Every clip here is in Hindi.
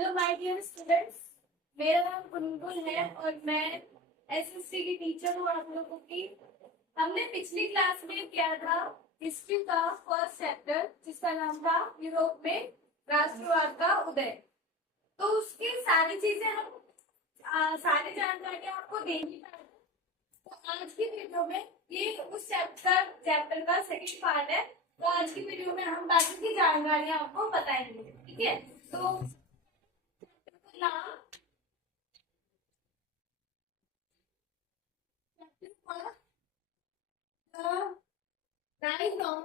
हेलो माय डियर स्टूडेंट्स, मेरा नाम गुनगुन है और मैं एसएससी की टीचर हूँ आप लोगों की। हमने पिछली क्लास में किया था हिस्ट्री का फर्स्ट चैप्टर जिसका नाम था यूरोप में राष्ट्रवाद का उदय। तो उसकी सारी चीजें हम सारी जानकारियां आपको देनी पड़ेगी। तो आज की वीडियो में ये उस चैप्टर का सेकंड पार्ट है। तो आज की वीडियो में हम बाकी की जानकारियां आपको बताएंगे, ठीक है। तो नाम rise of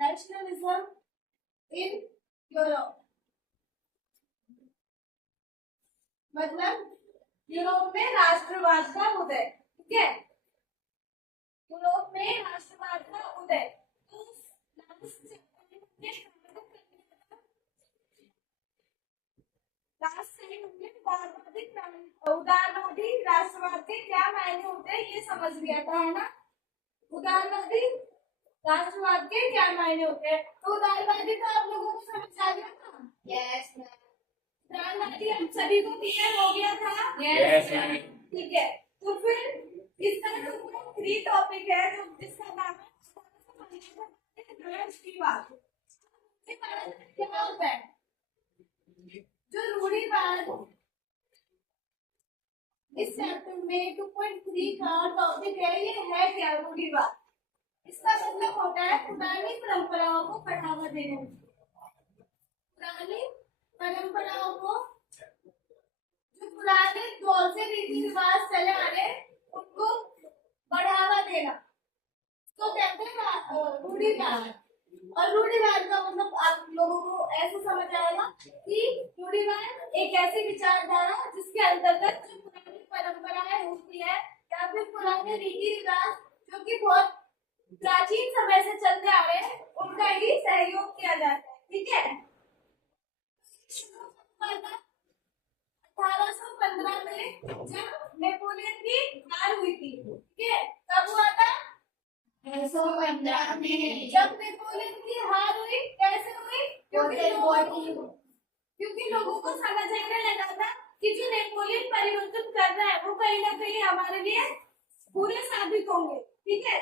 nationalism in Europe, मतलब यूरोप में राष्ट्रवाद का उदय, ठीक है। यूरोप में राष्ट्रवाद का उदय। तो उदारवादी राष्ट्रवाद के क्या मायने होते हैं ये समझ लिया था, है ना। उदारवादी राष्ट्रवाद के क्या मायने होते हैं। तो उदारवादी तो आप लोगों को समझ आ गया था। Yes ma'am. उदारवादी हम सभी को क्लियर हो गया था। Yes ma'am. ठीक है, तो फिर इसका जो 3 टॉपिक है जो जिसका नाम है रूढ़िवाद। क्या होता है जो रूढ़िवाद, इस चैप्टर में 2.3 का टॉपिक है। ये है क्या रूढ़िवाद। इसका मतलब होता है पुरानी परंपराओं को बढ़ावा देना। पुरानी परंपराओं को, जो पुराने दौर से रीति रिवाज चले आ रहे उनको बढ़ावा देना, तो कहते हैं रूढ़िवाद। और रूढ़िवाद का मतलब आप लोगों को ऐसे समझ आएगा कि रूढ़िवाद एक ऐसी विचारधारा जिसके अंतर्गत जो पुरानी परंपराएं होती है या फिर पुराने रीति रिवाज जो कि बहुत प्राचीन समय से चलते आ रहे हैं उनका ही सहयोग किया जाता है, ठीक है। 1815 में जब नेपोलियन की हार हुई थी, ठीक है, कब हुआ था 1815 में। जब नेपोलियन की हार हुई, कैसे हुई, क्योंकि लोगों को समझ आने लगा था कि जो नेपोलियन परिवर्तन कर रहा है वो कहीं ना कहीं हमारे लिए बुरे साबित होंगे, ठीक है।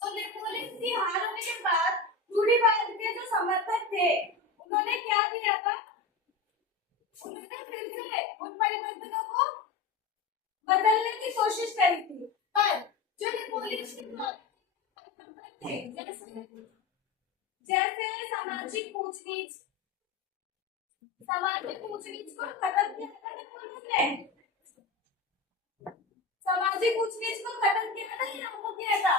तो नेपोलियन की हार होने के बाद रूढ़िवाद के जो समर्थक थे उन्होंने क्या किया था, उन्होंने फिर से उन परिवर्तनों को बदलने की कोशिश करी थी। पर जो नेपोलियन थे जैसे सामाजिक ऊंच नीच को खत्म किया था नेपोलियन ने। सामाजिक ऊंच नीच को खत्म किया था या आपको किया था,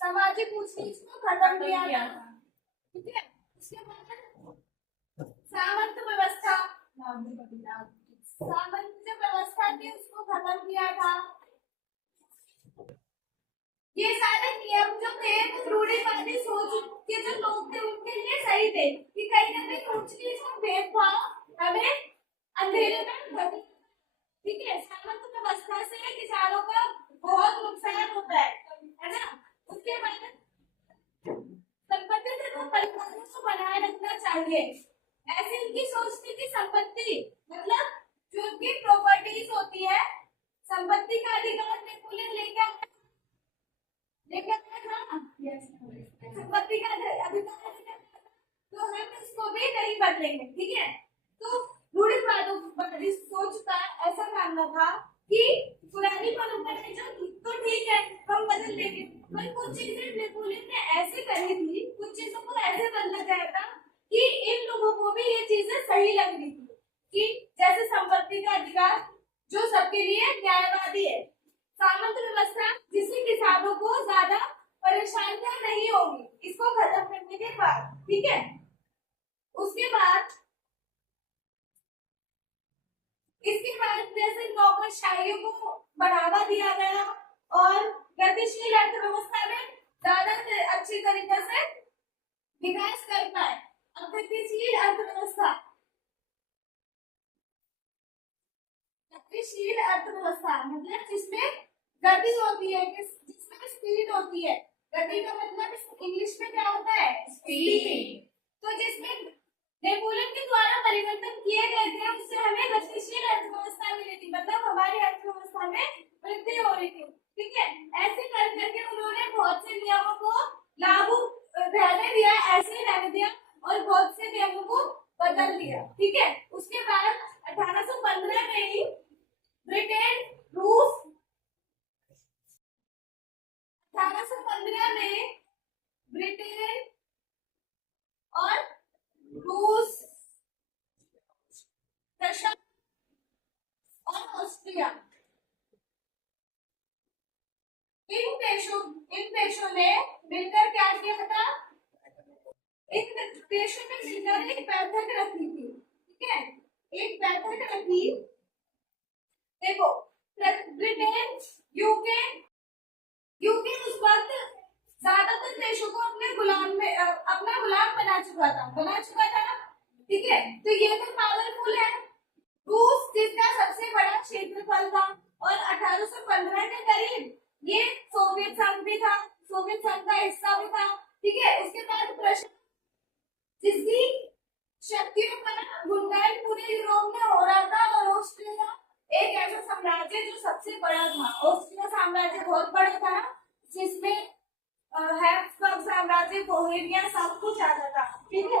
सामाजिक ऊंच नीच को खत्म किया था, ठीक है। उसके बाद सामंत जो व्यवस्था थी उसको खत्म किया था। ये सारे नियम जो थे रूढ़िवादी सोच के जो लोग थे उनके लिए सही थे कि कहीं ना कहीं ऊंच नीच का भेदभाव हमें अंधेरे में, ठीक है। सामंत व्यवस्था से किसानों का बहुत नुकसान होता है ना। उसके बाद संपत्ति को परिवारों को बनाए रखना चाहिए, ऐसी उनकी सोच थी कि संपत्ति मतलब जो उनकी प्रॉपर्टीज होती है, संपत्ति का अधिकार नेपोलियन लेके आया था। संपत्ति का अधिकार तो हम इसको भी नहीं बदलेंगे, ठीक है। तो रूढ़िवादी सोच का ऐसा मानना था कि पुरानी परंपराएं जो तो ठीक है हम बदल लेंगे, पर कुछ चीजें नेपोलियन ने ऐसे करी थी, कुछ चीजों को ऐसे बदला गया था कि इन लोगों को भी ये चीजें सही लग रही थी कि जैसे संपत्ति का अधिकार जो सबके लिए न्यायवादी है, सामंत व्यवस्था जिससे किसानों को ज्यादा परेशानियां नहीं होगी, इसको खत्म करने के बाद, ठीक है। इसके बाद जैसे नौकरशाहियों को बढ़ावा दिया गया और गतिशील अर्थव्यवस्था में ज्यादा अच्छी तरीके से विकास कर पाए। अब गतिशील अर्थव्यवस्था मतलब जिसमें गति होती है जिसमें स्पीड होती है। गति का मतलब इंग्लिश में क्या होता है? स्पीड। तो जिसमें नेपोलियन के द्वारा परिवर्तन किए गए थे उससे हमें गतिशील अर्थव्यवस्था मिली थी, मतलब हमारी अर्थव्यवस्था में वृद्धि हो रही थी। ठीक है, ऐसे कर करके उन्होंने बहुत से नियमों को लागू रहने दिया, ऐसे ही रहने दिया, और बहुत से नियमों को बदल दिया। ठीक है, उसके बाद 1815 में ही ब्रिटेन, रूस, 1815 में ब्रिटेन और रूस, रशिया और ऑस्ट्रिया, इन देशों ने मिलकर क्या किया था? इन देशों ने मिलकर एक बैठक रखी थी। ठीक है, एक बैठक रखी। देखो, ब्रिटेन, यूके उस वक्त ज्यादातर देशों को अपने गुलाम में अपना गुलाम बना चुका था। ठीक है, तो ये तो पावरफुल है। रूस जिसका सबसे बड़ा क्षेत्रफल था और 1815 के करीब ये सोवियत संघ भी था, सोवियत संघ का हिस्सा भी था। ठीक है, उसके बाद रशिया जिसकी शक्तियों का गुणगान पूरे यूरोप में हो रहा था, और ऑस्ट्रिया एक ऐसा साम्राज्य जो सबसे बड़ा था। ऑस्ट्रिया साम्राज्य बहुत बड़ा था जिसमें हैब्सबर्ग साम्राज्य, बोहेमिया सब कुछ आता था। ठीक है,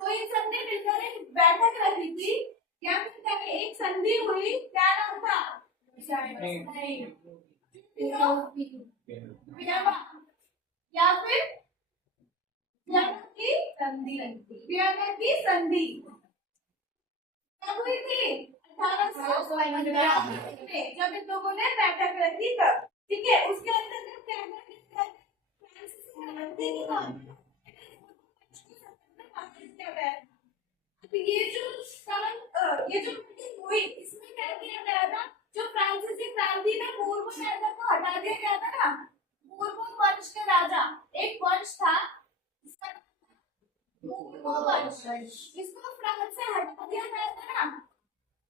तो इन सब ने मिलकर एक बैठक रखी थी, या फिर एक संधि हुई। क्या नाम था? या फिर वियना की संधि कब हुई थी? 1815 में, जब इन लोगों ने बैठक रखी तब। ठीक है, उसके अंदर ये जो मीटिंग हुई इसमें क्या किया गया था? जो फ्रांसीसी क्रांति में पूर्व राजा को हटा दिया गया था ना, पूर्व वंश के राजा, एक वंश था इसको फ्रांस से हटा दिया गया था ना,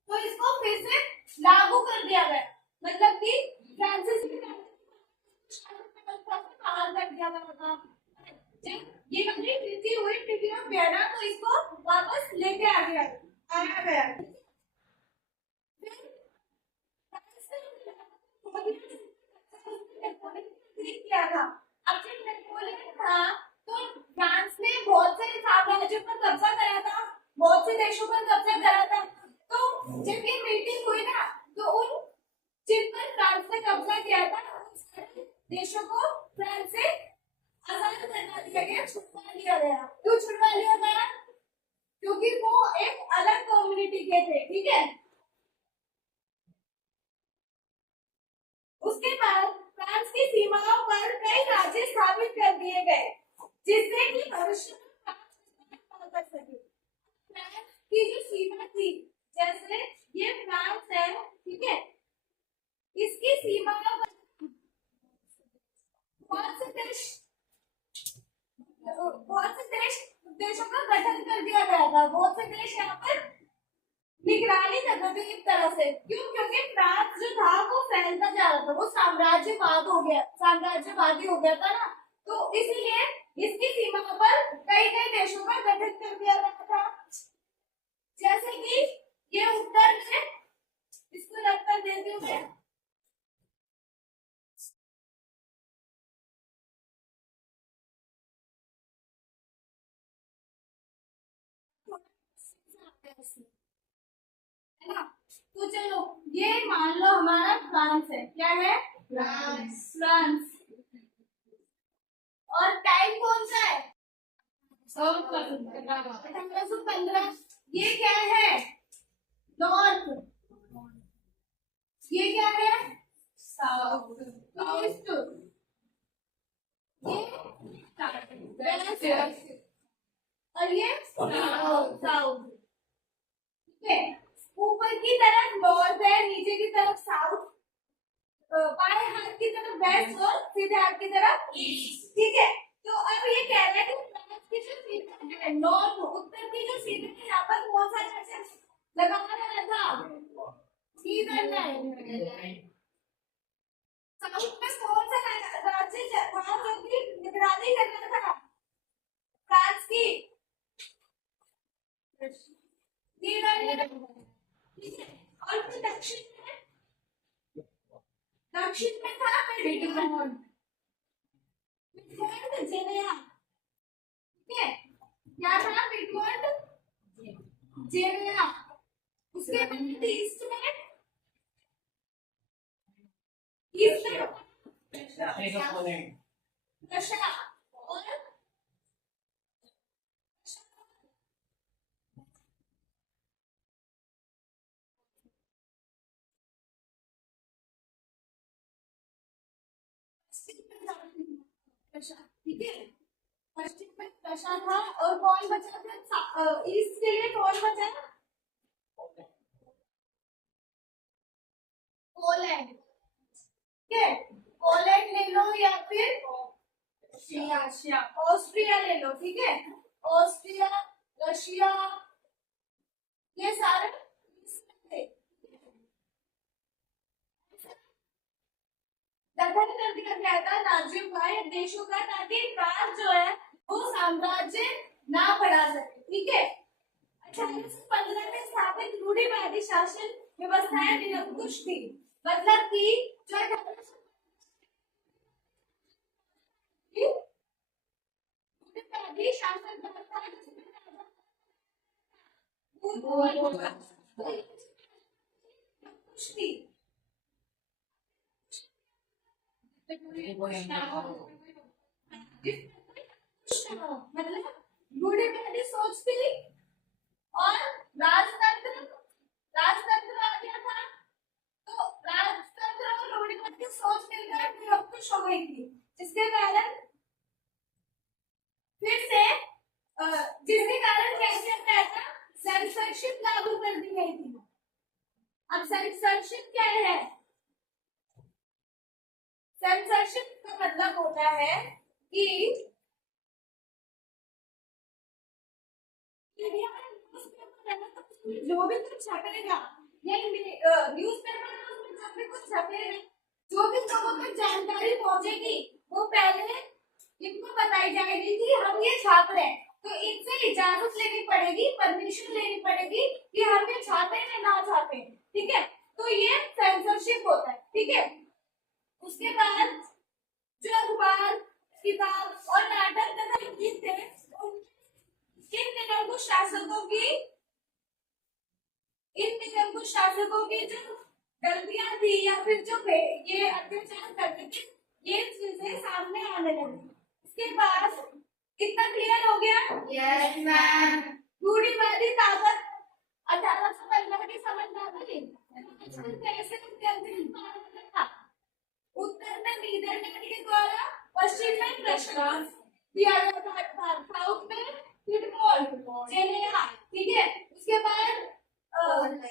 तो इसको फिर से लागू कर दिया गया। मतलब कि फ्रांसीसी बाहर कर दिया था। ये वाली ट्रीटी हुई, ट्रीटी ऑफ वियना, तो इसको वापस लेके आया गया। किया था। अब जब नेपोलियन था तो फ्रांस ने बहुत से साम्राज्यों पर कब्जा करा था, बहुत से देशों पर कब्जा करा था। तो जब ये मीटिंग हुई ना, तो उन जिन पर फ्रांस ने कब्जा किया था उन सारे देशों को फ्रांस से आजाद करवा दिया गया, छुड़वा लिया गया। क्यों छुड़वा लिया गया? क्योंकि वो एक अलग कम्युनिटी के थे। ठीक है, उसके बाद फ्रांस की सीमाओं पर कई राज्य स्थापित कर दिए गए, जिससे कि भविष्य में फ्रांस कर सके। फ्रांस की जो सीमा थी, जैसे ये फ्रांस है, ठीक है, इसकी सीमाओं पर बहुत से देशों का गठन कर दिया गया था। बहुत से देश यहाँ पर निगरानी कर रहे थे एक तरह से। क्यों? क्योंकि फ्रांस जो था वो फैलता जा रहा था, वो साम्राज्यवादी हो गया था ना, तो इसीलिए इसकी सीमा पर कई देशों का गठन कर दिया गया था। जैसे कि ये उत्तर में, इसको रखकर देती हूँ मैं, है ना? तो चलो ये मान लो हमारा फ्रांस है। क्या है? फ्रांस। और टाइम कौन सा है? 1815। ये क्या है? नॉर्थ। ये क्या है? साउथ। ईस्ट। ये वेस्ट। और ये साउथ। ठीक है, ऊपर की तरफ नॉर्थ है, नीचे की तरफ साउथ, बाएं हाथ की तरफ वेस्ट और सीधे हाथ की तरफ ईस्ट। ठीक है, तो अब ये कह रहा है कि फ्रांस की जो सीमा है, नॉर्थ उत्तर की जो सीमा है, यहाँ पर बहुत सारे ऐसे लगाना था, की करना है। था जो कि निगरानी करता था फ्रांस की। ठीक है। और फिर दक्षिण में था फिटमोंट जेनेवा। ठीक है, क्या था फिटमोंट जेनेवा। उसके बाद ईस्ट में रशिया और ठीक है, पश्चिम में रशिया था। और कौन बचा था ईस्ट के लिए? कौन बचा? पोलैंड। ठीक है, पोलैंड ले लो या फिर ऑस्ट्रिया ले लो। ठीक है, ऑस्ट्रिया, रशिया, ये सारे थे। दखल कर दिया गया था राज्यों का या देशों का, ताकि फ्रांस जो है वो साम्राज्य ना बढ़ा सके। ठीक है, 1815 में स्थापित रूढ़िवादी शासन व्यवस्थाएं निरंकुश थी। मतलब कि जो रूढ़िवादी शासन व्यवस्था थी। मतलब रूढ़िवादी सोच थी और राजतंत्र राजतंत्र आ गया था। तो राजतंत्र और रूढ़िवादी सोच मिलकर निरंकुश हो गई थी, जिसके कारण फिर से जिसके कारण क्या किया गया था? सेंसरशिप लागू कर दी गई थी। अब सेंसरशिप क्या है? सेंसरशिप का मतलब होता है कि जो भी कुछ छपेगा, ये न्यूज़पेपर में उसमें जब भी कुछ छपेगा, जो भी लोगों तक जानकारी पहुंचेगी वो पहले इनको बताई जाएगी कि हम ये छाप रहे हैं। तो इनसे इजाजत लेनी पड़ेगी, परमिशन लेनी पड़ेगी कि हम ये छापे या ना छापे। ठीक है, तो ये सेंसरशिप होता है। ठीक है, उसके बाद जो अखबार, किताब और नाटक तथा गीत थे, इन निरंकुश शासकों की जो गलतियां थी या फिर जो ये अत्याचार करते थे, ये चीजें सामने आने लगी। इसके बाद कितना क्लियर हो गया? Yes ma'am. रूढ़िवादी ताकत 1815 की समझ में आ गई। कैसे था? उत्तर में नीदरलैंड के द्वारा, पश्चिम में प्रशांत दिया गया था, साउथ में फिटमोंट जेनेवा। ठीक है, उसके बाद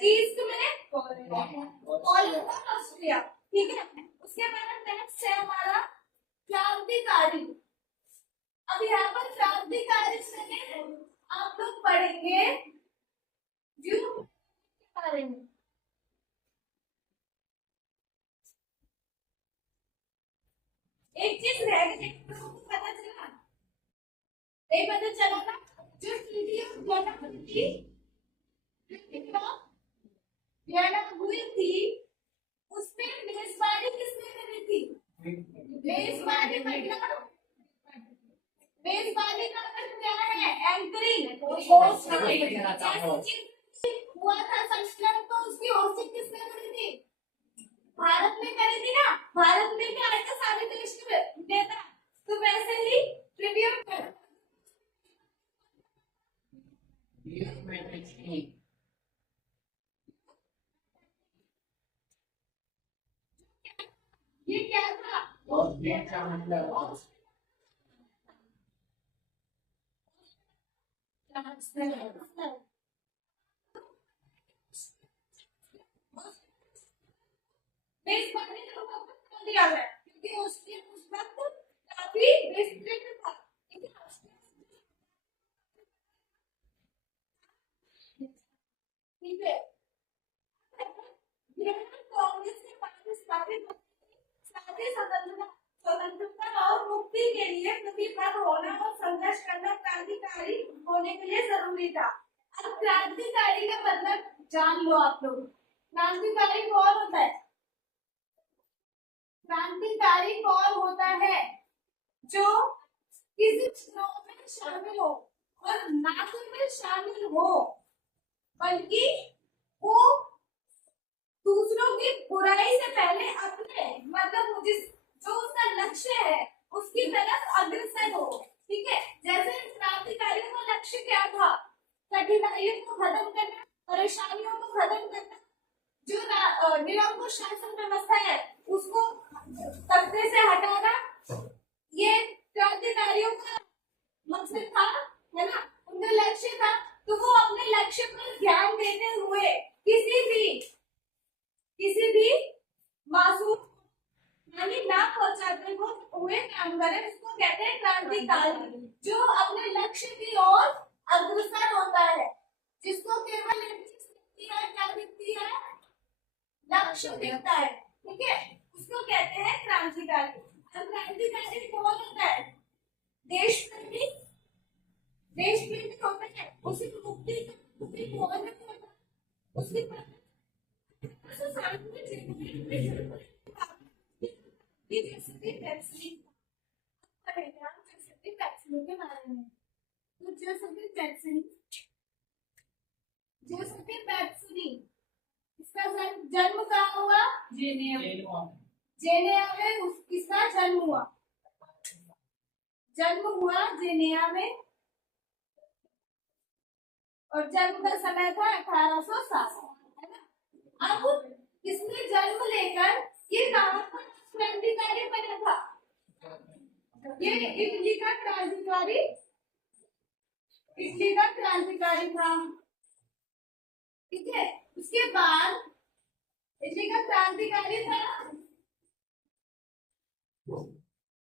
ईस्ट में पोलैंड और ऑस्ट्रिया। ठीक है, उसके बाद नेक्स्ट है हमारा क्रांतिकारी। अब यहाँ पर क्रांतिकारी से आप लोग पढ़ेंगे व्यू के बारे में। एक चीज रह गई, पता चला? नहीं पता चला ना? जो ट्रीटी ऑफ वियना हुई थी, उसमें मेजबानी किसने करी थी? मेजबानी मतलब मेजबानी का अर्थ क्या है? एंकरिंग, हुआ था संकलन, तो उसकी होस्टिंग किसने करी थी? भारत में करी थी ना। भारत में क्या है? सारे देश के नेता। तो वैसे ही ट्रिब्यूट कर ये क्या था? मतलब मेजबानी का कर दिया है, क्योंकि उसके उस वक्त काफी रिस्ट्रिक्ट था। ठीक है, कांग्रेस के पार्टी स्थापित साथ ही स्वतंत्रता और मुक्त मुक्ति के लिए प्रतिबद्ध होना और संघर्ष करना क्रांतिकारी होने के लिए जरूरी था। अब क्रांतिकारी का मतलब जान लो आप लोग। क्रांतिकारी कौन होता है? क्रांतिकारी कौन होता है? जो किसी चुनाव में शामिल हो और ना केवल शामिल हो बल्कि वो दूसरों की बुराई से पहले अपने मतलब जो उसका लक्ष्य है उसकी तरफ अग्रसर हो। ठीक है, जैसे क्रांतिकारियों का लक्ष्य क्या था? कठिनाइयों को खत्म करना, परेशानियों को खत्म करना, जो निरंकुश शासन व्यवस्था है उसको तख्ते से हटाना, ये क्रांतिकारियों का मकसद था, है ना, उनका लक्ष्य था। तो वो अपने लक्ष्य पर ध्यान देते हुए किसी भी मासूम हानि ना पहुंचाते हुए काम करे, उसको कहते हैं क्रांतिकारी। जो अपने लक्ष्य की ओर अग्रसर होता है, जिसको केवल क्या दिखती है? लक्ष्य दिखता है। ठीक है, उसको कहते हैं क्रांतिकारी। अब क्रांतिकारी कौन होता है? देश प्रेमी होता है। उसी मुक्ति कौन होता है? उसकी के बारे में तो इसका जन्म कहाँ हुआ? जेनेवा में किसका जन्म हुआ? जेनेवा में, और जन्म का समय था 1860, है ना। अब इसने जन्म लेकर ये कहाँ का क्रांतिकारी बना था? ये इटली का क्रांतिकारी था। ठीक है, उसके बाद इटली का क्रांतिकारी था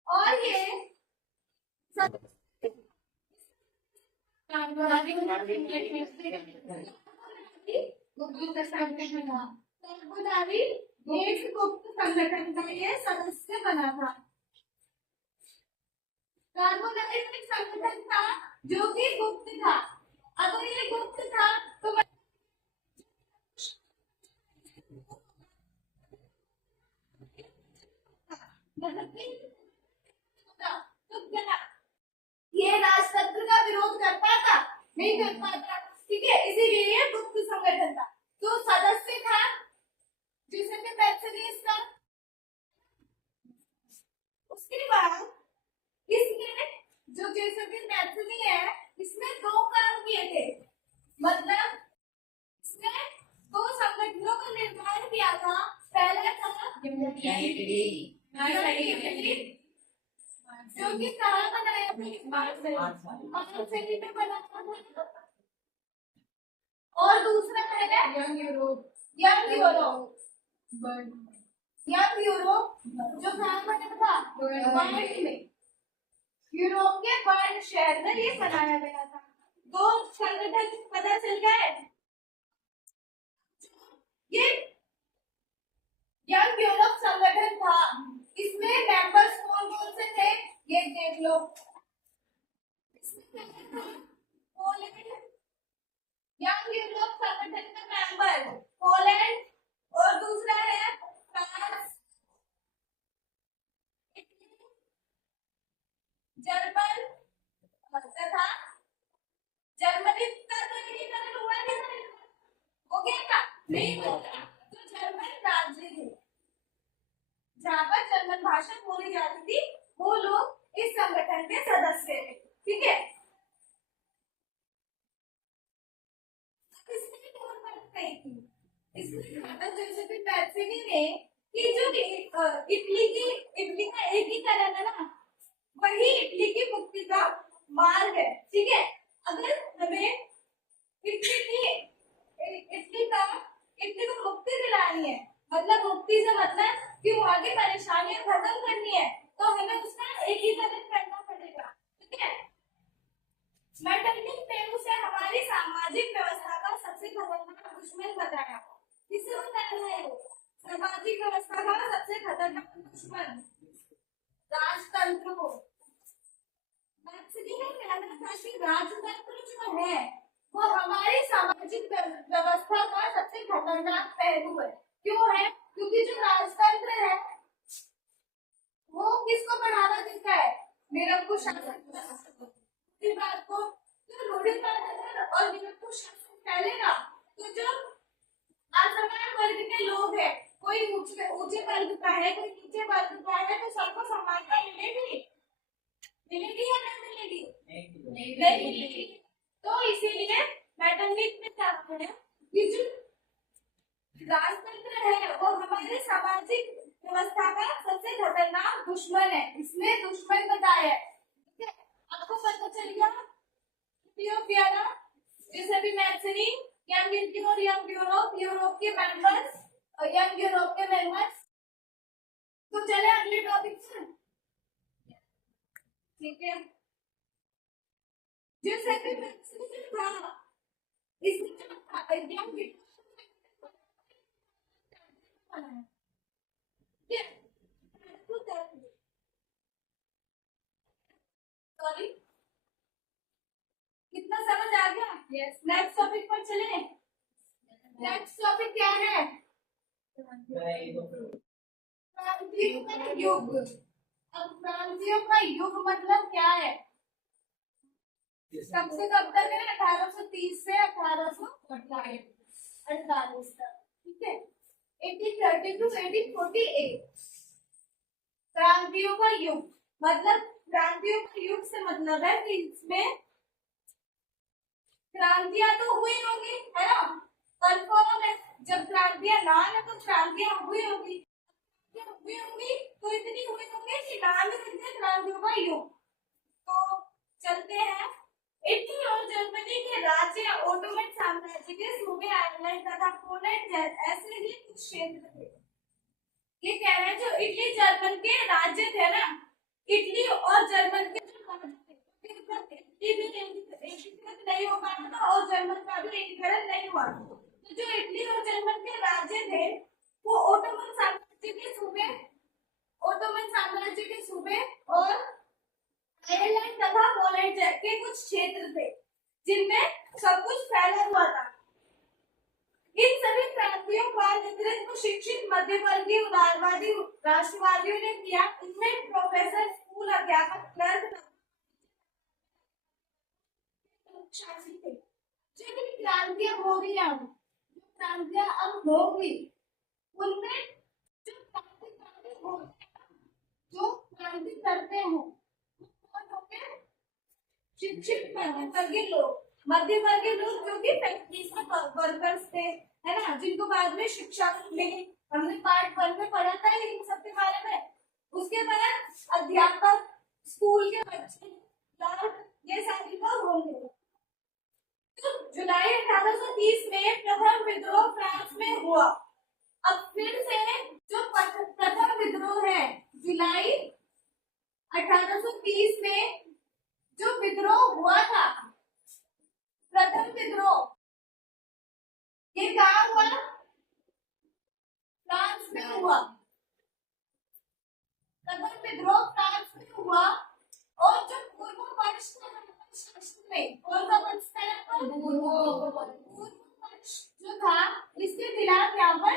और ये गुप्त संगठन का ये सदस्य बना था। कार्बोनाइट एक संगठन था जो कि गुप्त था। अगर ये गुप्त था तो ये राजतंत्र का विरोध कर पाता? नहीं कर पाता। ठीक है, इसीलिए ये गुप्त संगठन था। तो सदस्य था जिसने पैक्सिस का। उसके बाद इसने जो जेसोफिन पैक्सिस है, इसने 2 काम किए थे। मतलब इसने 2 संगठनों का निर्माण किया था। पहला था जो कि कहाँ बनाया था? और दूसरा है यंग यूरोप जो कहाँ बना था? बर्न में, यूरोप के बर्न शहर में ये बनाया गया था। 2 संगठन पता चल गए। ये यंग यूरोप संगठन था, इसमें मेंबर्स कौन कौन से थे ये देख लो। पोलैंड, यंग यूरोप संगठन का मेंबर पोलैंड, और दूसरा है फ्रांस, जर्मन तथा जर्मनी का तो एकीकरण हुआ नहीं, हो गया था? नहीं होगा। तो जर्मन राज्य थे जहाँ पर जर्मन भाषा बोली जाती थी, वो लोग इस संगठन के सदस्य थे। ठीक है, कि जो इटली का एकीकरण है ना, वही इटली की मुक्ति का मार्ग है। ठीक है, अगर हमें इटली को मुक्ति दिलानी है, मतलब मुक्ति से मतलब कि वहां की परेशानियां खत्म करनी है, तो हमें उसका एकीकरण करना पड़ेगा। ठीक है, मेटरलिंग ने उसे हमारी सामाजिक व्यवस्था का सबसे खतरनाक दुश्मन बताया। किसे बताया है? सामाजिक व्यवस्था का सबसे खतरनाक दुश्मन राजतंत्र को। कहना था कि राजतंत्र जो है वो हमारी सामाजिक व्यवस्था का सबसे खतरनाक पहलू है। क्यों है? क्योंकि जो राजतंत्र है वो किसको बढ़ावा देता है? निरंकुश शासन की बात को। जो रूढ़िवाद और निरंकुश शासन फैलेगा तो जो असमान वर्ग के लोग हैं, कोई ऊंचे वर्ग का है, कोई नीचे वर्ग का है, तो सबको समानता मिलेगी? मिलेगी या नहीं मिलेगी? नहीं मिलेगी। तो इसीलिए मैटरनिक में क्या है कि जो राजतंत्र है वो हमारे सामाजिक व्यवस्था का सबसे खतरनाक दुश्मन है। इसमें दुश्मन बताया है। ठीक है, आपको पता चल गया इथियोपिया ना, जैसे भी मैथनी young Indian, young Europe, Europe के मेंबर्स और यंग यूरोप के मेंबर्स। तो चले अगले टॉपिक पर। ठीक है, जैसे भी मैथनी था इसमें यंग सॉरी, कितना समझ आ गया? यस। नेक्स्ट टॉपिक पर चले। नेक्स्ट टॉपिक क्या है? क्रांतियों का युग। अब क्रांतियों का युग मतलब क्या है? कब से कब तक है? 1830 से 1848 तक। ठीक है, 1830 to 1848 क्रांतियों का युग। मतलब क्रांतियों का युग से मतलब है कि इसमें क्रांतियां तो हुई होगी, है ना? कंफर्म है। जब क्रांतियां ना है तो क्रांतियां हुई होगी, तो इतनी हुई होंगी कि नाम ही रखते क्रांतियों का युग। तो चलते हैं। इटली और जर्मनी के राज्य ओटोमन साम्राज्य के सूबे आयरलैंड तथा पोलैंड ऐसे ही कुछ क्षेत्र थे। ये कह रहे हैं जो इटली जर्मन के राज्य थे ना, इटली और जर्मन के जो राज्य थे, इटली भी एकीकृत नहीं हो पाया था और जर्मन का भी एकीकरण नहीं हुआ। तो जो इटली और जर्मन के राज्य थे वो ओटोमन साम्राज्य के सूबे और आयरलैंड तथा पोलैंड के कुछ क्षेत्र थे जिनमें सब कुछ फैला हुआ था। इन सभी क्रांतियों का नेतृत्व शिक्षित मध्यवर्गीय उदारवादी राष्ट्रवादियों ने किया। इनमें प्रोफेसर, स्कूल अध्यापक, क्लर्क शासी थे। जो क्रांतियां हो रही हैं, जो क्रांतियां अब होगी उनमें जो क्रांति करते हैं शिक्षित मध्यवर्गीय लोग जो कि फैक्ट्रीज में वर्कर्स थे, है ना, जिनको बाद में शिक्षा मिली। हमने पार्ट 1 में पढ़ा था इन सब के बारे में। उसके बाद अध्यापक, स्कूल के बच्चे, ये सारी लोग होंगे। तो जुलाई 1830 में प्रथम विद्रोह फ्रांस में हुआ। अब फिर से जो प्रथम विद्रोह है जुलाई 1830 में जो विद्रोह हुआ था, प्रथम विद्रोह, ये कहाँ हुआ? फ्रांस में हुआ। प्रथम विद्रोह फ्रांस में हुआ और जो पूर्व पक्ष में कौन सा पक्ष था? पूर्व पक्ष जो था इसके खिलाफ यहाँ पर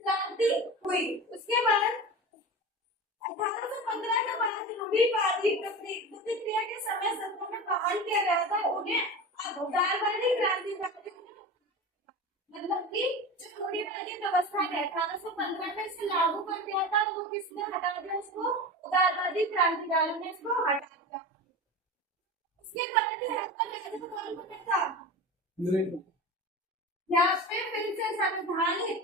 क्रांति हुई। उसके बाद 1815 के बाद रूढ़िवादी प्रतिक्रिया के समय सत्ता में बहाल किया गया था उन्हें। अब उदारवादी क्रांतिवादी मतलब कि जो रूढ़िवादी व्यवस्था है 1815 में इसे लागू कर दिया था, वो किसने हटा दिया? इसको उदारवादी क्रांतिकारियों ने इसको हटा दिया। उसके बाद यहाँ पे फिर से संवैधानिक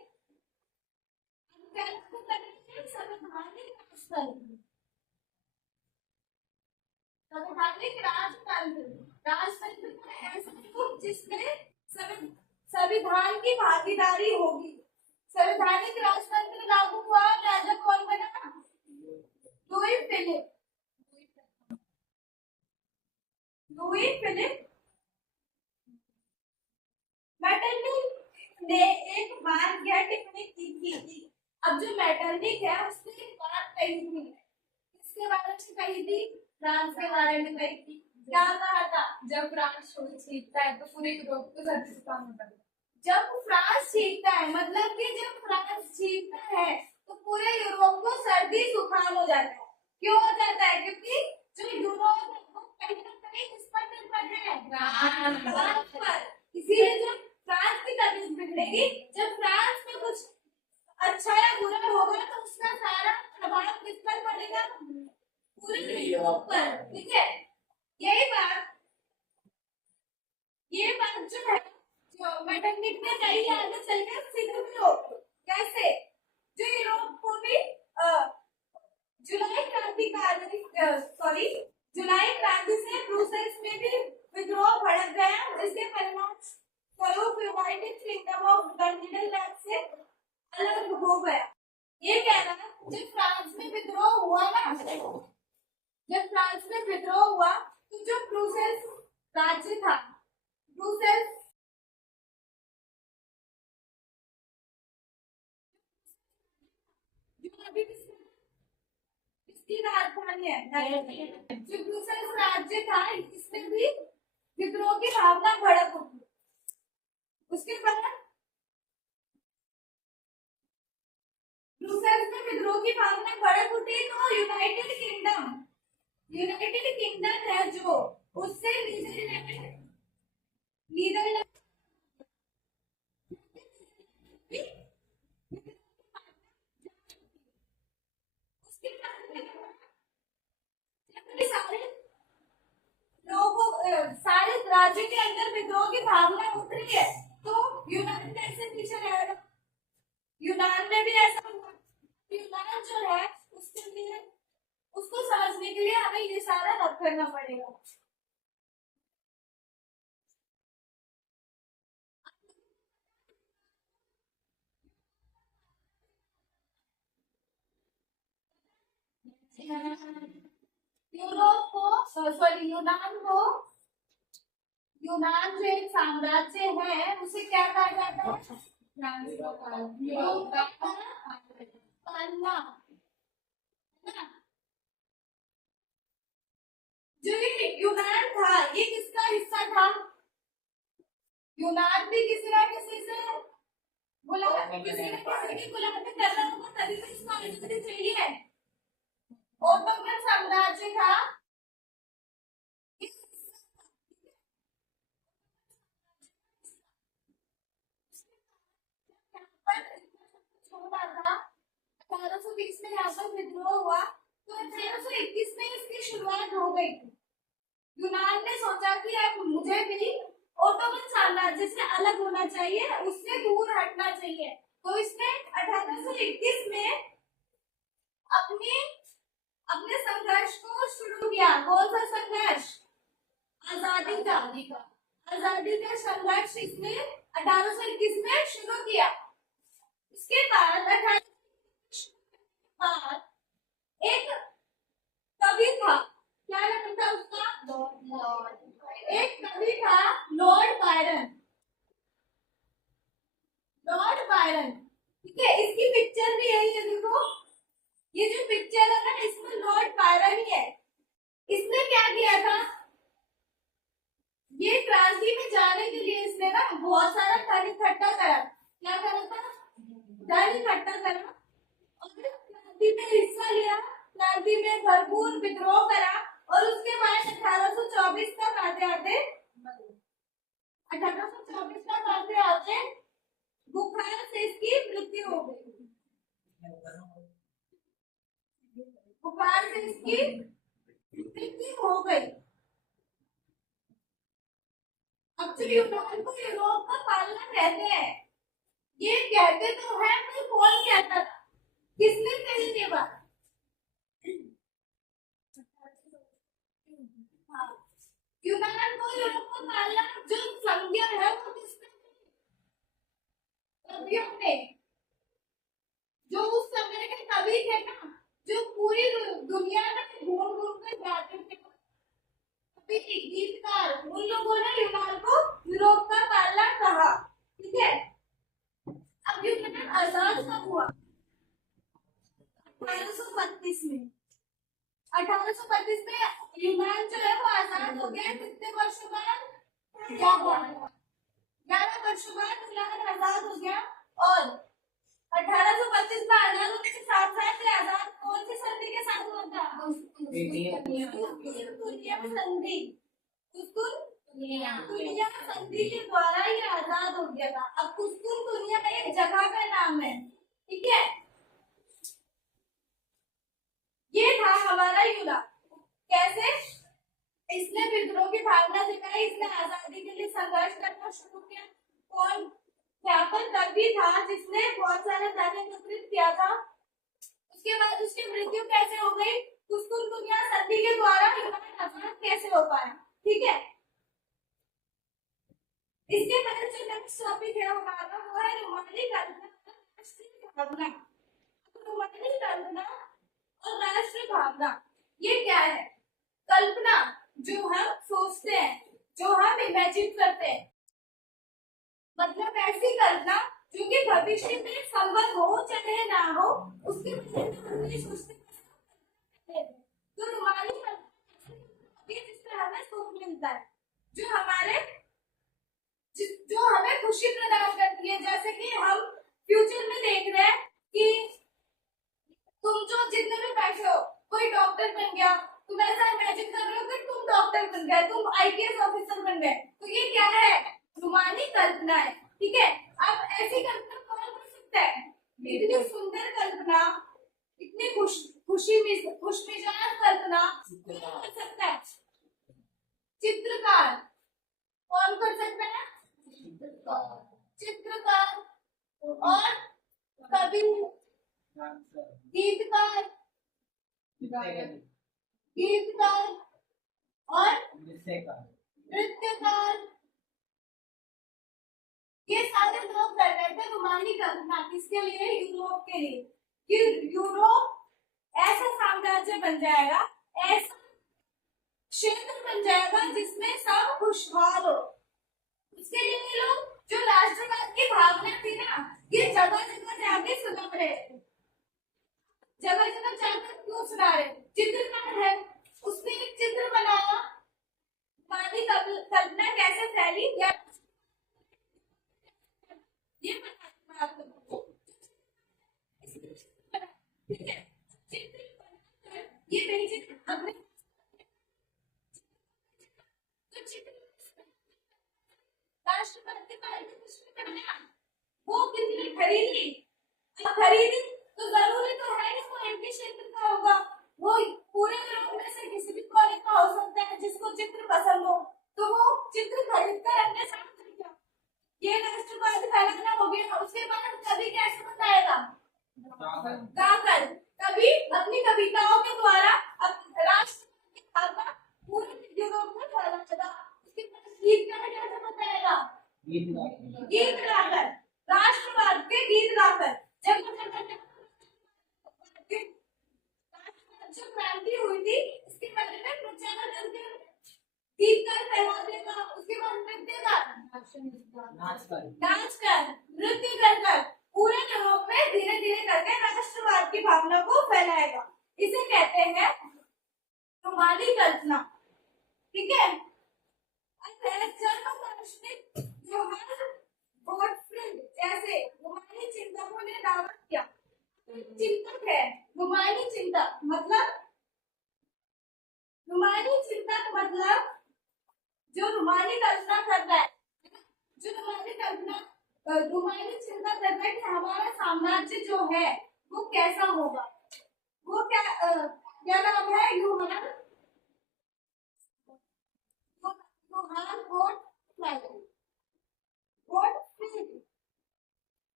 राजतंत्र जिसमें संविधान की भागीदारी होगी। संवैधानिक राजतंत्र लागू हुआ। राजा कौन बना? लुई फिलिप मैटरनिक ने एक बार यह टिप्पणी की थी। अब जो मैटरनिक है उसने एक बात कही थी, किसके बारे में कही थी? फ्रांस के बारे में कही थी। क्या कहा था? जब फ्रांस छीनता है तो पूरे यूरोप को सर्दी जुकाम होता है। जब फ्रांस छीनता है मतलब कि जब फ्रांस छीनता है तो पूरे यूरोप को सर्दी जुकाम हो जाता है। क्यों हो जाता है? क्योंकि जो यूरोप है वो कहीं ना कहीं किस पर निर्भर है? फ्रांस पर। इसीलिए जब फ्रांस की तबीयत बिगड़ेगी, जब फ्रांस में कुछ अच्छा या बुरा होगा तो उसका सारा प्रभाव किस पर पड़ेगा? पूरे यूरोप पर। ठीक है, ये बात जो है जो मैडम लिखने चाहिए आगे चलकर सिद्ध भी हो। कैसे? जो यूरोप को भी जुलाई क्रांति से ब्रुसेल्स में भी विद्रोह भड़क गया, जिसके परिणाम स्वरूप United Kingdom of the Netherland से अलग हो गया। ये कहना जब फ्रांस में विद्रोह हुआ ना, जब फ्रांस में विद्रोह हुआ तो जो ब्रुसेल्स राज्य था, ब्रुसेल्स जो अभी इसकी राजधानी है, जो ब्रुसेल्स राज्य था, इसमें भी विद्रोह की भावना भड़क उठी। उसके बाद ब्रुसेल्स में विद्रोह की भावना भड़क उठी तो यूनाइटेड किंगडम है जो उससे नीदरलैंड सारे लोगों सारे राज्य के अंदर विद्रोह की भावना उठ रही है तो यूनान कैसे पीछे रहेगा? यूनान में भी ऐसा हुआ। यूनान जो है उसके लिए, उसको समझने के लिए हमें ये सारा रद्द करना पड़ेगा। यूरोप को यूनान जो एक साम्राज्य है उसे क्या कहा जाता है? जो ये यूनान था ये किसका हिस्सा था? यूनान भी किसी ना किसी से किसी की गुलामी कर रहा होगा, तभी तो इसको आजादी चाहिए। ओटोमन साम्राज्य था, छोड़ा था। 1820 में यहाँ पर विद्रोह हुआ तो 1821 में इसकी शुरुआत हो गई थी। यूनान ने सोचा कि अब मुझे भी ओटोमन साम्राज्य से अलग होना चाहिए, उससे दूर हटना चाहिए, तो इसने 1821 में अपने अपने संघर्ष को शुरू किया। कौन सा संघर्ष? आजादी का संघर्ष इसने 1821 में शुरू किया। इसके बाद एक कवि था, क्या नाम था उसका? एक कवि था लॉर्ड बायरन। ठीक है, इसकी पिक्चर भी यही है, देखो ये जो पिक्चर है ना इसमें लॉर्ड बायरन ही है। इसने क्या किया था? ये क्रांति में जाने के लिए इसने ना बहुत सारा धन इकट्ठा करा। क्या करा था? धन इकट्ठा करा और क्रांति में हिस्सा लिया, क्रांति में भरपूर विद्रोह करा और उसके बाद 1824 तक आते बुखार से इसकी मृत्यु हो गई। बुखार से इसकी मृत्यु हो गई। अब जो यूनान को यूरोप का पालना कहते हैं, ये कहते तो है पर कौन कहता था? किसने कही ये बात? यूनान को यूरोप का पालना जो संज्ञा है वो किसने? कवियों ने, जो उस समय के कवि थे ना, जो पूरी दुनिया में घूम घूम कर गाते थे, गीतकार, उन लोगों ने यूनान को यूरोप का पालना कहा। ठीक है, अब यूनान आजाद कब हुआ? 1832 में। 1832 में यूनान जो है वो आजाद हो गया कितने वर्षों बाद? 11 वर्षों बाद यूनान आजाद हो गया। और 1825 में आजाद होने के साथ साथ ये आजाद कौन सी संधि के साथ हुआ था? कुस्तुनतुनिया संधि। कुस्तुनतुनिया संधि के द्वारा ये आजाद हो गया था। अब कुस्तुनतुनिया एक जगह का नाम है, ठीक है। ये था हमारा यूनान। कैसे? इसने विद्रोह की भावना दिखाई, इसने आजादी के लिए संघर्ष करना शुरू किया। कौन यहाँ पर कवि था जिसने बहुत सारा धन एकत्रित किया था। उसके बाद उसकी मृत्यु कैसे हो गई? कुस्तुनतुनिया संधि के द्वारा यूनान आजाद कैसे हो पाया, ठीक है। इसके बाद जो नेक्स्ट टॉपिक है हमारा वो है रोमानी कल्पना और राष्ट्रीय भावना। रोमानी कल्पना और राष्ट्रीय भावना ये क्या है? कल्पना जो हम सोचते हैं, जो हम इमेजिन करते हैं, मतलब ऐसी कल्पना जो कि भविष्य में संभव हो चाहे ना हो, उसके बारे में हम नहीं सोचते। तो रोमानी कल्पना जिससे हमें सुख मिलता है, जो हमें खुशी प्रदान करती है। जैसे कि हम फ्यूचर में देख रहे हैं कि तुम जो जितने भी बैठे हो, कोई डॉक्टर बन गया, तुम ऐसा इमेजिन कर रहे हो कि तुम डॉक्टर बन गए, तुम आईपीएस ऑफिसर बन गए, तो ये क्या है? रोमानी कल्पना है, ठीक है। अब ऐसी कल्पना कौन कर सकता है? इतनी सुंदर कल्पना, इतनी खुशमिजाज कल्पना कौन कर सकता है? चित्रकार। कौन कर सकता है? चित्रकार और कवि, गीतकार और नृत्यकार, ये सारे लोग कर रहे थे रोमानी कल्पना। किसके लिए? यूरोप के लिए। कि यूरोप ऐसा साम्राज्य बन जाएगा, ऐसा क्षेत्र बन जाएगा जिसमें सब खुशहाल हो। उसके लिए ये लोग जो राष्ट्रवाद की भावना थी ना, ये जगह जगह जाके सुना रहे, जगह जगह जाकर क्यों सुना रहे? चित्रकार है, उसने एक चित्र बनाया। रोमानी कल्पना कैसे फैली या ये बताऊंगा आपको, ठीक है। ये मेरी चित्र अपने राष्ट्रपति के बारे में कुछ भी बनाया, वो कितनी खरीदी तो जरूरी तो है कि वो एमपी क्षेत्र का होगा, वो पूरे यूरोप में से किसी भी कॉलेज का हो सकता है जिसको चित्र पसंद हो, तो वो चित्र खरीद कर अपने साथ ले गया। ये राष्ट्रवाद फैलाना हो गया। उसके बाद कवि कैसे बताएगा? गाकर। कवि अपनी कविताओं के द्वारा राष्ट्र की भावना पूरे यूरोप में फैलाएगा। उसके बाद गीत कैसे बताएगा? गीत गाकर, राष्ट्रवाद के गीत गाकर। जब जो क्रांति हुई थी इसके बारे में प्रचार करके गीत कर फैला देगा। उसके बाद नृत्य कर, नाच कर, नृत्य कर पूरे यूरोप में धीरे धीरे करके राष्ट्रवाद की भावना को फैलाएगा। इसे कहते हैं रोमानी कल्पना, ठीक है। जैसे रोमानी चिंतकों ने दावा किया, चिंतक है रोमानी चिंतक, मतलब रोमानी चिंतक मतलब जो रोमानी कल्पना करता है, जो रोमानी चिंतक करता है कि हमारा साम्राज्य जो है वो कैसा होगा। वो क्या नाम है? यूहान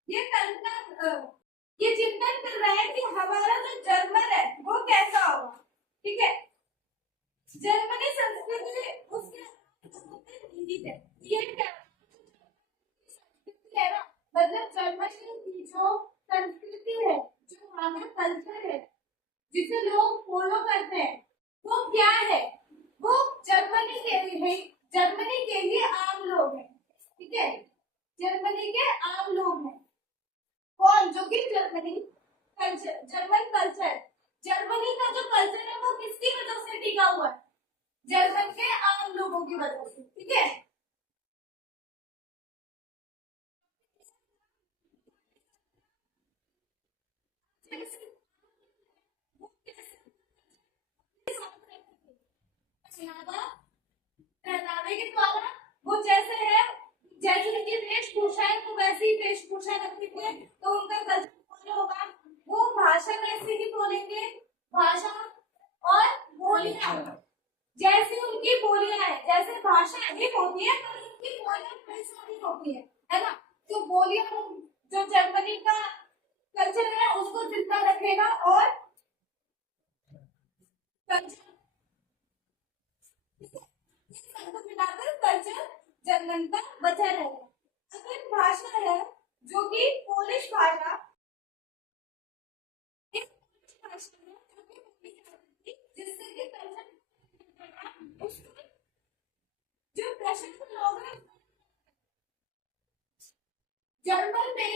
ये कल्पना, ये चिंतन कर रहा है कि हमारा जो जर्मन है वो कैसा होगा, ठीक है। जर्मनी संस्कृति उसके है, ये क्या है ना, मतलब जर्मनी की जो संस्कृति है, जो हमारा कल्चर है, जिसे लोग फॉलो करते हैं, वो क्या है? वो जर्मनी के ही आम लोग हैं, ठीक है। जर्मनी के आम लोग हैं। कौन? जो कि जर्मन कल्चर, जर्मनी का जो कल्चर है वो किसकी वजह से टिका हुआ है? जर्मन के आम लोगों की वजह से, ठीक है। पहनावे के द्वारा वो जैसे है, जैसे उनकी वेशभूषा है तो वैसी ही वेशभूषा रखेंगे तो उनका कल्चर फॉलो होगा। वो भाषा कैसे ही बोलेंगे, भाषा और बोलियां जैसी उनकी बोलियां है, जैसे भाषा एक होती है पर उनकी बोलियां कई सारी होती है ना। तो बोलियां जो जर्मनी का कल्चर है उसको जिंदा रखेगा और कल्चर सबको मिलाकर कल्चर जर्मन का बचा रहेगा। अगर भाषा है जो कि पोलिश भाषा, इस पोलिश भाषा में जो कि बोली जाती थी, जिससे कि कल्चर उसको जो प्रशिक्षित लोग हैं जर्मन में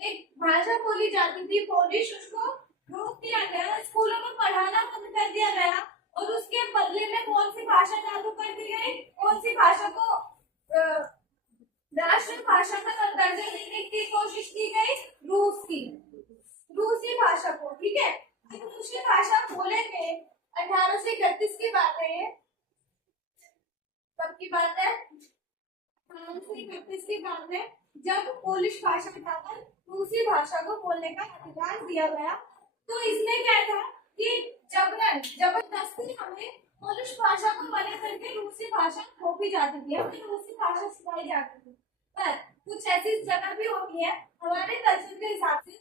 एक भाषा बोली जाती थी पोलिश, उसको रोक दिया गया, स्कूलों में पढ़ाना बंद कर दिया गया और उसके बदले में कौन सी भाषा लागू कर दी गई, कौन सी भाषा को राष्ट्र भाषा का दर्जा देने की कोशिश की गई, रूस की, रूसी भाषा को, ठीक है। रूसी भाषा बोलेंगे 1831 की बात है, ये कब की बात है, 1831 की बात है, जब पोलिश भाषा हटाकर रूसी भाषा को बोलने का अधिकार दिया गया। तो इसमें क्या था कि जबरदस्ती हमें पोलिश भाषा को मना करके रूसी भाषा थोपी जाती थी, हमें रूसी भाषा सिखाई जाती थी। पर कुछ ऐसी जगह भी होती है हमारे कल्चर के हिसाब से,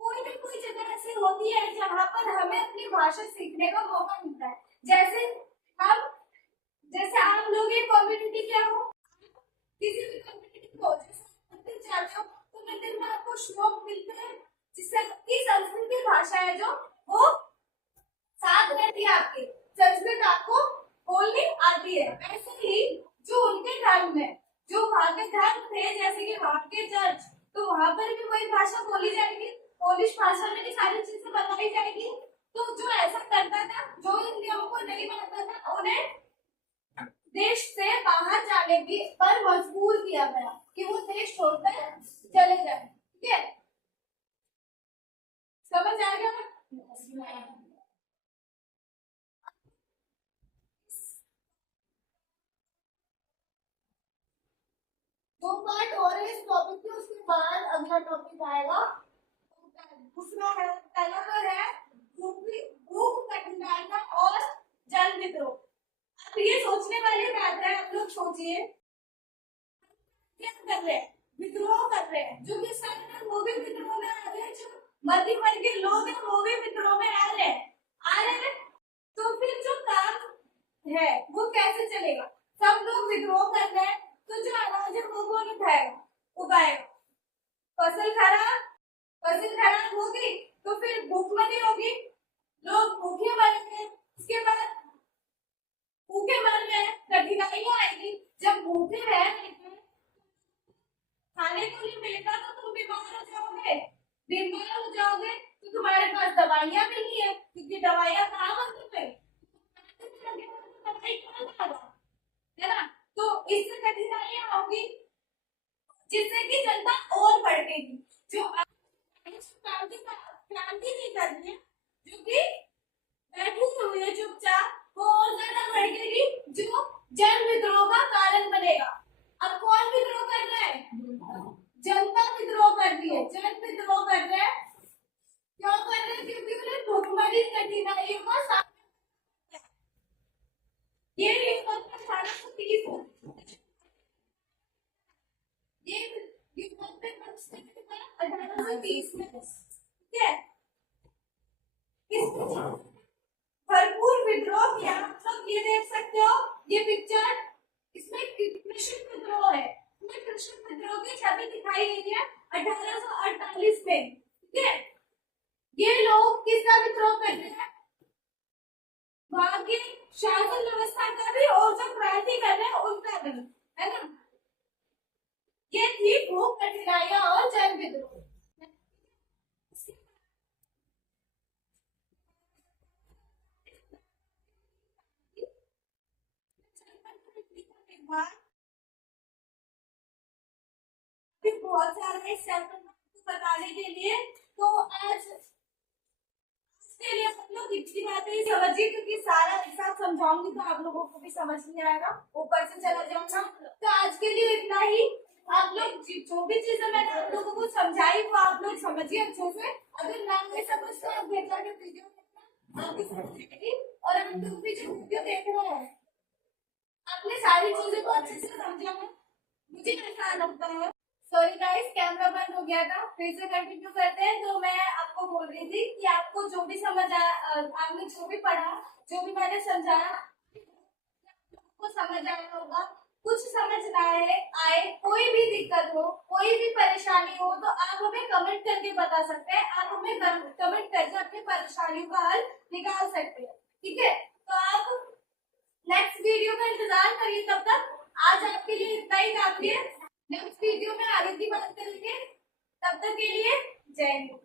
कोई ना कोई जगह ऐसी होती है जहाँ पर हमें अपनी भाषा सीखने का मौका मिलता है। जैसे आम लोग ये कम्युनिटी क्या हो, किसी भी कम्युनिटी को जैसे मंदिर जाते हो तो मंदिर में आपको श्लोक मिलते हैं जिससे आपकी संस्कृत भाषा है जो वो साथ रहती है, आपकी संस्कृत आपको बोलनी आती है। ऐसे ही जो उनके धर्म में जो वहाँ के धर्म थे, जैसे कि वहाँ के चर्च, तो वहाँ पर भी वही भाषा बोली जाएगी, पोलिश भाषा में भी सारी चीजें बताई जाएगी। तो जो ऐसा करता था, जो इन नियमों को नहीं मानता था, उन्हें देश से बाहर जाने की पर मजबूर किया गया कि वो देश छोड़कर चले जाए, ठीक है। समझ आ गया? दो पार्ट और है इस टॉपिक के, उसके बाद अगला टॉपिक आएगा। दूसरा है, पहला तो है भूख, कठिनाइयां और जल विद्रोह। अब ये सोचने वाली बात है, आप लोग सोचिए क्या कर रहे हैं, विद्रोह कर रहे हैं, जो किसान है वो भी विद्रोह में आ रहे हैं, जो मध्यम वर्ग के लोग हैं वो भी विद्रोह में आ रहे हैं। तो फिर जो काम है वो कैसे चलेगा, सब लोग विद्रोह कर रहे हैं तो जो अनाज है वो कौन उगाएगा, फसल खराब होगी तो फिर भूखमरी होगी, लोग भूखे मरेंगे, उसके बाद भूखे मर रहे हैं, कठिनाइयां आएगी। जब भूखे रह खाने को नहीं मिलेगा तो तुम बीमार हो जाओगे तो तुम्हारे पास दवाइयां भी नहीं है, क्योंकि दवाइयां कहाँ बनती है, दवाई कहाँ है ना। तो इससे कठिनाइयां होगी जिससे कि जनता और भड़केगी, जो क्रांति नहीं करनी है, जो कि बैठी हुई है चुपचाप, वो और ज्यादा भड़केगी, जो जन विद्रोह का कारण बनेगा। अब कौन विद्रोह कर रहा है, जनता विद्रोह कर रही है, जन विद्रोह कर रहे हैं। क्यों कर रहे हैं, क्योंकि उन्हें भुखमरी कठिनाइयों का सामना, ये 1830 ये 1830 में, ठीक है, भरपूर विद्रोह किया। मतलब ये देख सकते हो ये पिक्चर, इसमें कृषि विद्रोह है, इसमें कृषि विद्रोह की छवि दिखाई गई है 1848 में, ठीक है। ये लोग किसका विद्रोह कर रहे हैं, वहां की शासन व्यवस्था का भी, और जो क्रांति कर रहे हैं उनका भी, है ना। ये थी भूख, कठिनाइयां और जन विद्रोह। हाँ, फिर बहुत सारा इस चैप्टर में आपको बताने के लिए। तो आज के लिए आप लोग इतनी बातें ही समझिए, क्योंकि सारा एक साथ समझाऊंगी तो आप लोगों को भी समझ नहीं आएगा, ऊपर से चला जाऊंगा। तो आज के लिए इतना ही। आप लोग जो भी चीजें मैंने आप लोगों को समझाई वो आप लोग समझिए अच्छे से। अगर ना नहीं समझ तो आप घर जाके वीडियो देखना, आपकी समझ आएगी। और आप लोग भी जो वीडियो देख रहे हैं आपने सारी चीजें को अच्छे से समझा है, मुझे ऐसा लगता है। सॉरी गाइस, कैमरा बंद हो गया था, फिर से कंटिन्यू करते हैं। तो मैं आपको बोल रही थी कि आपको जो भी समझ आया, आपने जो भी पढ़ा, जो भी मैंने समझाया, आपको समझ आया होगा। कुछ समझ ना आए, कोई भी दिक्कत हो, कोई भी परेशानी हो, तो आप हमें कमेंट करके बता सकते हैं। आप हमें कमेंट करके अपनी परेशानियों का हल निकाल सकते हैं, ठीक है। तो आप नेक्स्ट वीडियो का इंतजार करिए। तब तक आज आपके लिए इतना ही काफी है। नेक्स्ट वीडियो में आगे की बात करेंगे। तब तक के लिए जय हिंद।